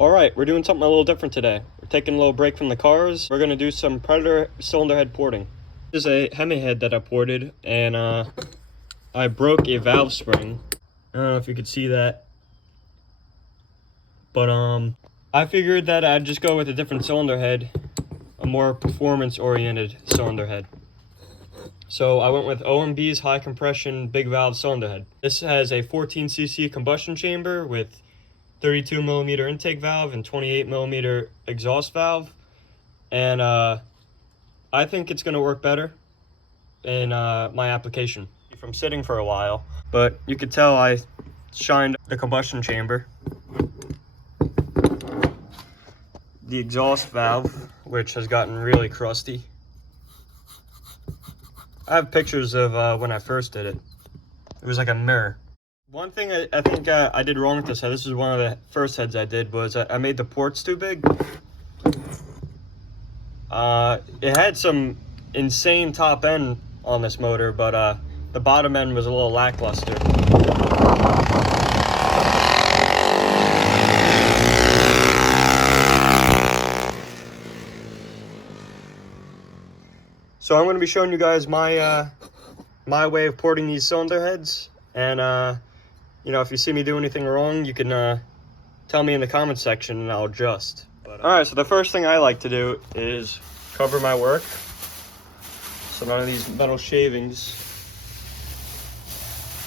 Alright, we're doing something a little different today. We're taking a little break from the cars. We're going to do some Predator cylinder head porting. This is a Hemi head that I ported, and I broke a valve spring. I don't know if you could see that. But I figured that I'd just go with a different cylinder head, a more performance-oriented cylinder head. So I went with OMB's high compression big valve cylinder head. This has a 14cc combustion chamber with 32 millimeter intake valve and 28 millimeter exhaust valve, and I think it's going to work better in my application from sitting for a while. But you could tell I shined the combustion chamber, the exhaust valve, which has gotten really crusty. I have pictures of when I first did it. It was like a mirror. One thing I think I did wrong with this head, this is one of the first heads I did, was I made the ports too big. It had some insane top end on this motor, but the bottom end was a little lackluster. So I'm going to be showing you guys my my way of porting these cylinder heads, and you know, if you see me do anything wrong, you can tell me in the comment section and I'll adjust. Alright, so the first thing I like to do is cover my work so none of these metal shavings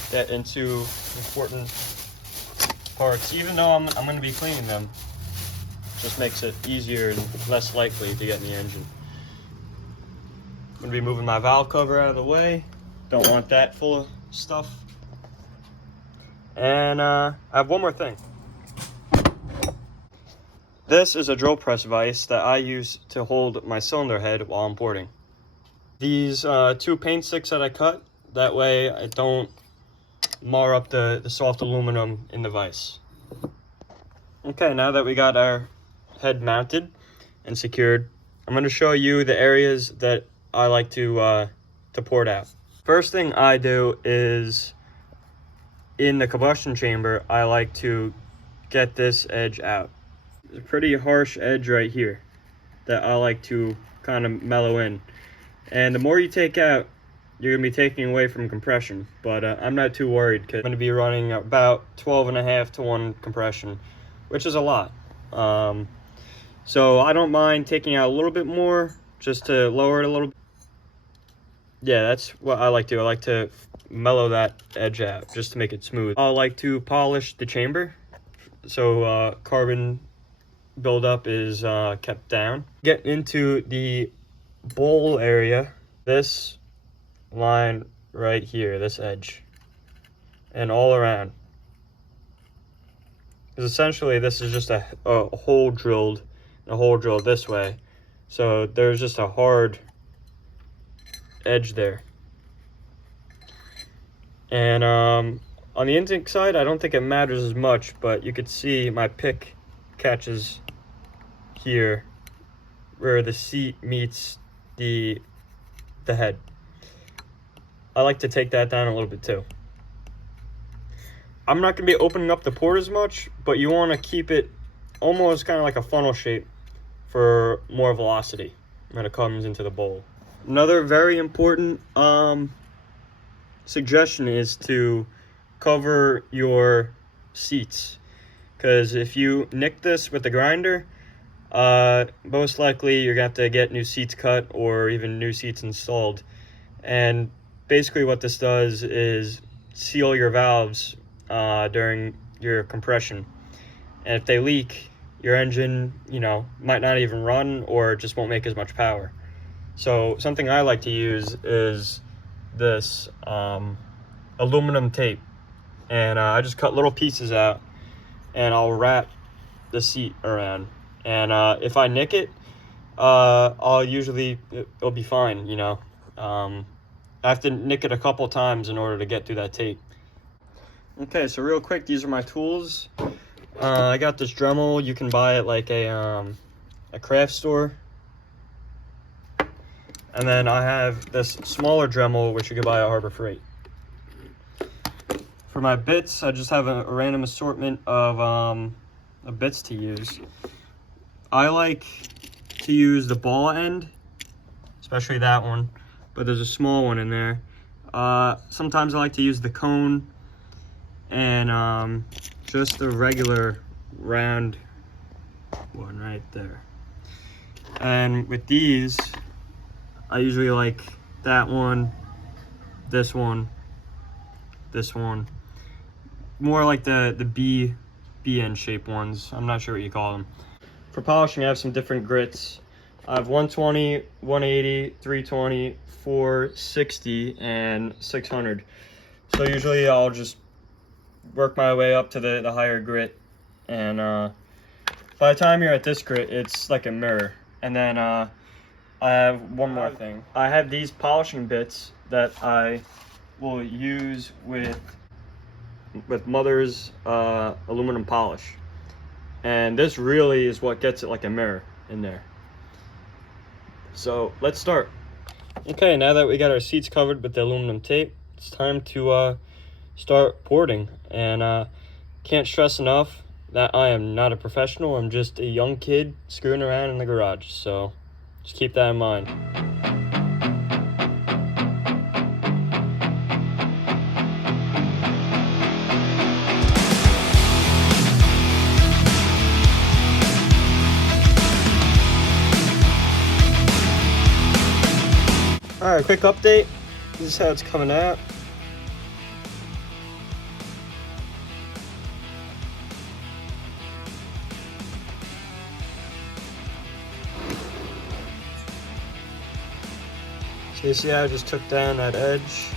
get into important parts. Even though I'm going to be cleaning them, it just makes it easier and less likely to get in the engine. I'm going to be moving my valve cover out of the way. Don't want that full of stuff. And I have one more thing. This is a drill press vise that I use to hold my cylinder head while I'm porting. These two paint sticks that I cut, that way I don't mar up the soft aluminum in the vise. Okay, now that we got our head mounted and secured, I'm going to show you the areas that I like to port out. First thing I do is, in the combustion chamber, I like to get this edge out. It's a pretty harsh edge right here that I like to kind of mellow in. And the more you take out, you're going to be taking away from compression. But I'm not too worried because I'm going to be running about 12.5 to 1 compression, which is a lot. So I don't mind taking out a little bit more just to lower it a little bit. Yeah, that's what I like to do. I like to mellow that edge out just to make it smooth. I like to polish the chamber so carbon buildup is kept down. Get into the bowl area, this line right here, this edge, and all around. Because essentially this is just a hole drilled, a hole drilled this way. So there's just a hard edge there. And on the intake side, I don't think it matters as much, but you could see my pick catches here where the seat meets the head. I like to take that down a little bit too. I'm not going to be opening up the port as much, but you want to keep it almost kind of like a funnel shape for more velocity when it comes into the bowl. Another very important suggestion is to cover your seats, because if you nick this with the grinder, most likely you're going to have to get new seats cut or even new seats installed. And basically what this does is seal your valves during your compression, and if they leak, your engine, you know, might not even run or just won't make as much power. So something I like to use is this aluminum tape, and I just cut little pieces out and I'll wrap the seat around, and if I nick it, it'll be fine, you know. I have to nick it a couple times in order to get through that tape. Okay, so real quick, these are my tools. I got this Dremel. You can buy it like a craft store. And then I have this smaller Dremel, which you can buy at Harbor Freight. For my bits, I just have a random assortment of of bits to use. I like to use the ball end, especially that one, but there's a small one in there. Sometimes I like to use the cone and just the regular round one right there. And with these, I usually like that one, this one, this one. More like the B end shape ones. I'm not sure what you call them. For polishing, I have some different grits. I have 120, 180, 320, 460, and 600. So usually I'll just work my way up to the higher grit. And by the time you're at this grit, it's like a mirror. And then I have one more thing. I have these polishing bits that I will use with Mother's aluminum polish. And this really is what gets it like a mirror in there. So let's start. Okay, now that we got our seats covered with the aluminum tape, it's time to start porting. And can't stress enough that I am not a professional. I'm just a young kid screwing around in the garage. So just keep that in mind. Alright, quick update. This is how it's coming out. So you see how I just took down that edge,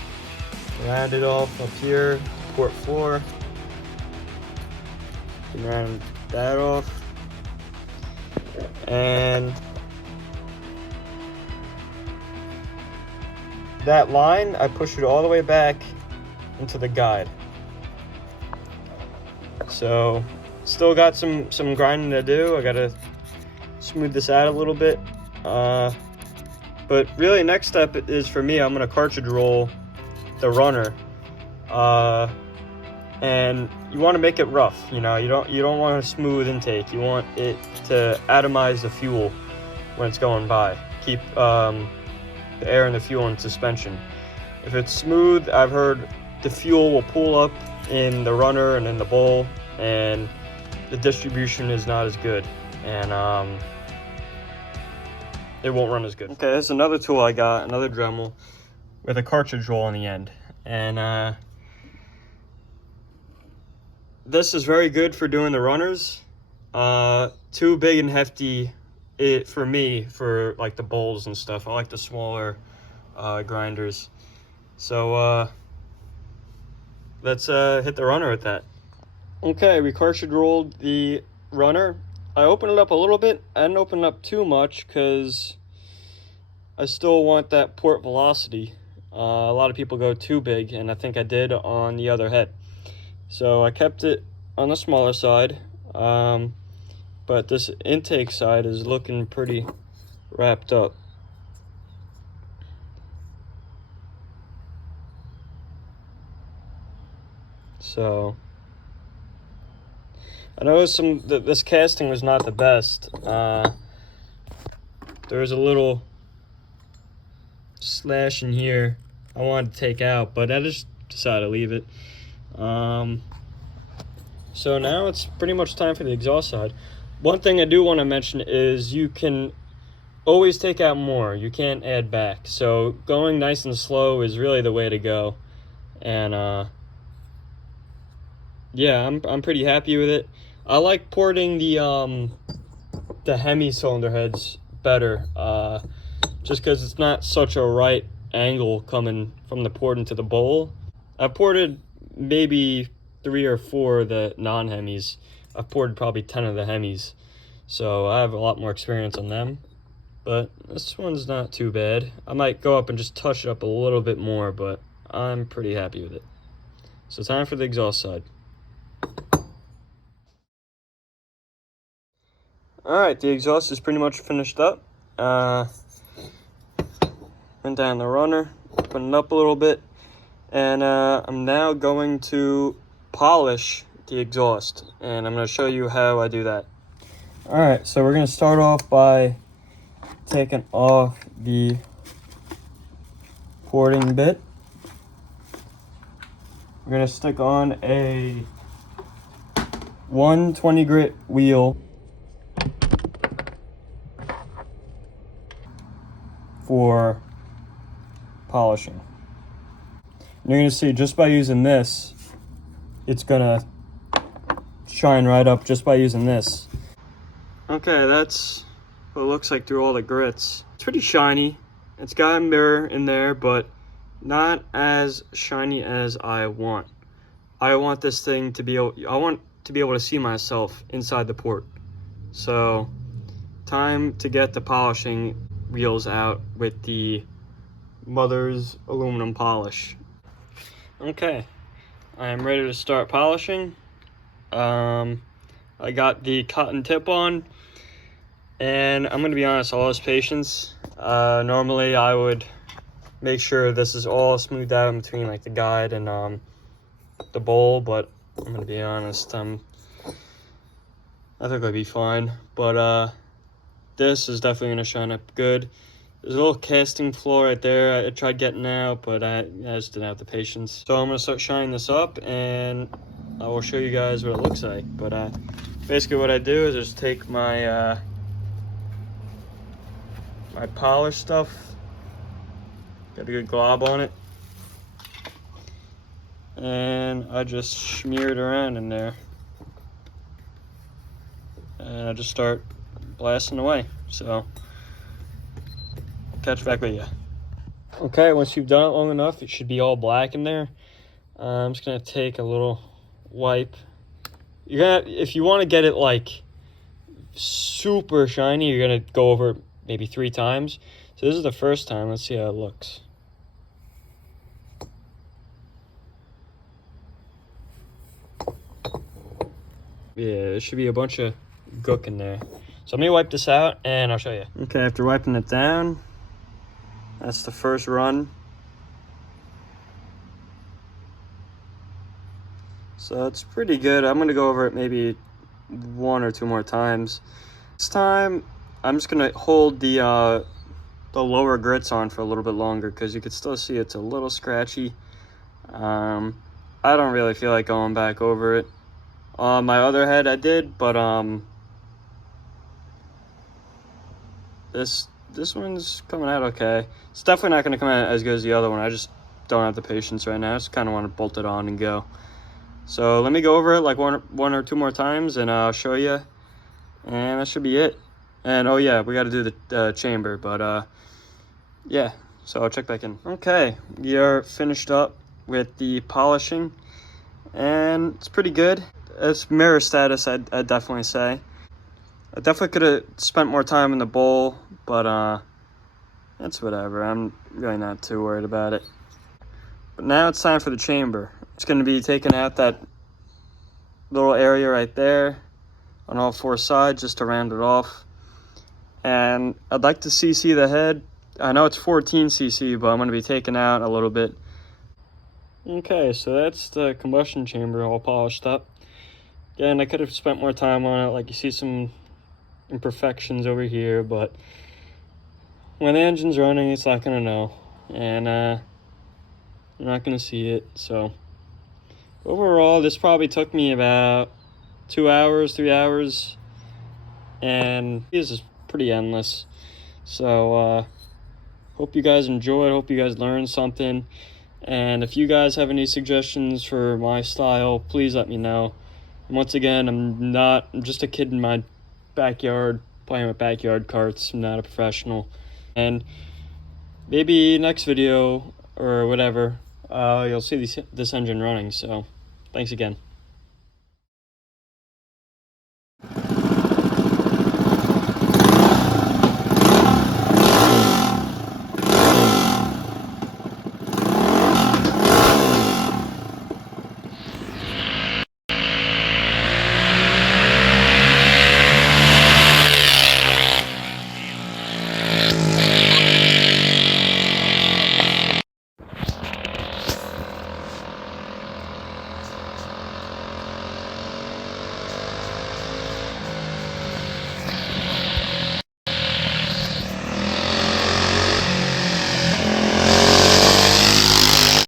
rounded off up here, port 4, and round that off, and that line, I push it all the way back into the guide. So, still got some grinding to do. I gotta smooth this out a little bit. But really, next step is for me, I'm gonna cartridge roll the runner. And you want to make it rough. You know, you don't want a smooth intake. You want it to atomize the fuel when it's going by. Keep the air and the fuel in suspension. If it's smooth, I've heard the fuel will pull up in the runner and in the bowl, and the distribution is not as good, and it won't run as good. Okay, this is another tool I got, another Dremel with a cartridge roll on the end, and this is very good for doing the runners. Too big and hefty for me, for like the bowls and stuff. I like the smaller grinders. So let's hit the runner with that. Okay, we cartridge rolled the runner. I opened it up a little bit. I didn't open it up too much because I still want that port velocity. A lot of people go too big, and I think I did on the other head. So I kept it on the smaller side, but this intake side is looking pretty wrapped up. So I noticed this casting was not the best. There was a little slash in here I wanted to take out, but I just decided to leave it. So now it's pretty much time for the exhaust side. One thing I do want to mention is you can always take out more. You can't add back. So going nice and slow is really the way to go. And yeah, I'm pretty happy with it. I like porting the Hemi cylinder heads better, just because it's not such a right angle coming from the port into the bowl. I've ported maybe 3 or 4 of the non-Hemis. I've ported probably 10 of the Hemis, so I have a lot more experience on them. But this one's not too bad. I might go up and just touch it up a little bit more, but I'm pretty happy with it. So time for the exhaust side. Alright, the exhaust is pretty much finished up. Went down the runner, opened it up a little bit, and I'm now going to polish the exhaust, and I'm going to show you how I do that. Alright, so we're going to start off by taking off the porting bit. We're going to stick on a 120 grit wheel for polishing. And you're going to see just by using this, it's going to shine right up just by using this. Okay, that's what it looks like through all the grits. It's pretty shiny. It's got a mirror in there, but not as shiny as I want. I want this thing to be able to see myself inside the port. So, time to get the polishing wheels out with the mother's aluminum polish. Okay, I am ready to start polishing. I got the cotton tip on, and I'm gonna be honest, I lost patience. Normally I would make sure this is all smoothed out in between like the guide and the bowl, but I'm gonna be honest, I think I'll be fine. But this is definitely gonna shine up good. There's a little casting floor right there. I tried getting out, but I just didn't have the patience. So I'm gonna start shining this up, and I will show you guys what it looks like. But basically what I do is just take my my polish stuff, got a good glob on it, and I just smear it around in there, and I just start blasting away. So catch back with you. Okay, once you've done it long enough, it should be all black in there. I'm just gonna take a little wipe. If you want to get it like super shiny, you're gonna go over it maybe 3 times. So this is the first time. Let's see how it looks. Yeah, there should be a bunch of gook in there. So let me wipe this out and I'll show you. Okay, after wiping it down, that's the first run. So it's pretty good. I'm gonna go over it maybe 1 or 2 more times. This time, I'm just gonna hold the lower grits on for a little bit longer because you can still see it's a little scratchy. I don't really feel like going back over it. On my other head, I did, but this one's coming out okay. It's definitely not gonna come out as good as the other one. I just don't have the patience right now. I just kind of want to bolt it on and go. So let me go over it like one or 2 more times, and I'll show you, and that should be it. And oh yeah, we got to do the chamber, but yeah, so I'll check back in. Okay, we are finished up with the polishing, and it's pretty good. It's mirror status, I'd definitely say. I definitely could have spent more time in the bowl, but it's whatever. I'm really not too worried about it. But now it's time for the chamber. It's going to be taking out that little area right there on all 4 sides just to round it off. And I'd like to CC the head. I know it's 14 cc, but I'm going to be taking out a little bit. Okay, so that's the combustion chamber all polished up. Again, I could have spent more time on it. Like, you see some imperfections over here, but when the engine's running, it's not going to know. And you're not going to see it. So overall, this probably took me about 2 hours, 3 hours. And this is pretty endless. So hope you guys enjoyed. Hope you guys learned something. And if you guys have any suggestions for my style, please let me know. And once again, I'm just a kid in my backyard playing with backyard carts. I'm not a professional. And maybe next video or whatever, you'll see this engine running. So thanks again.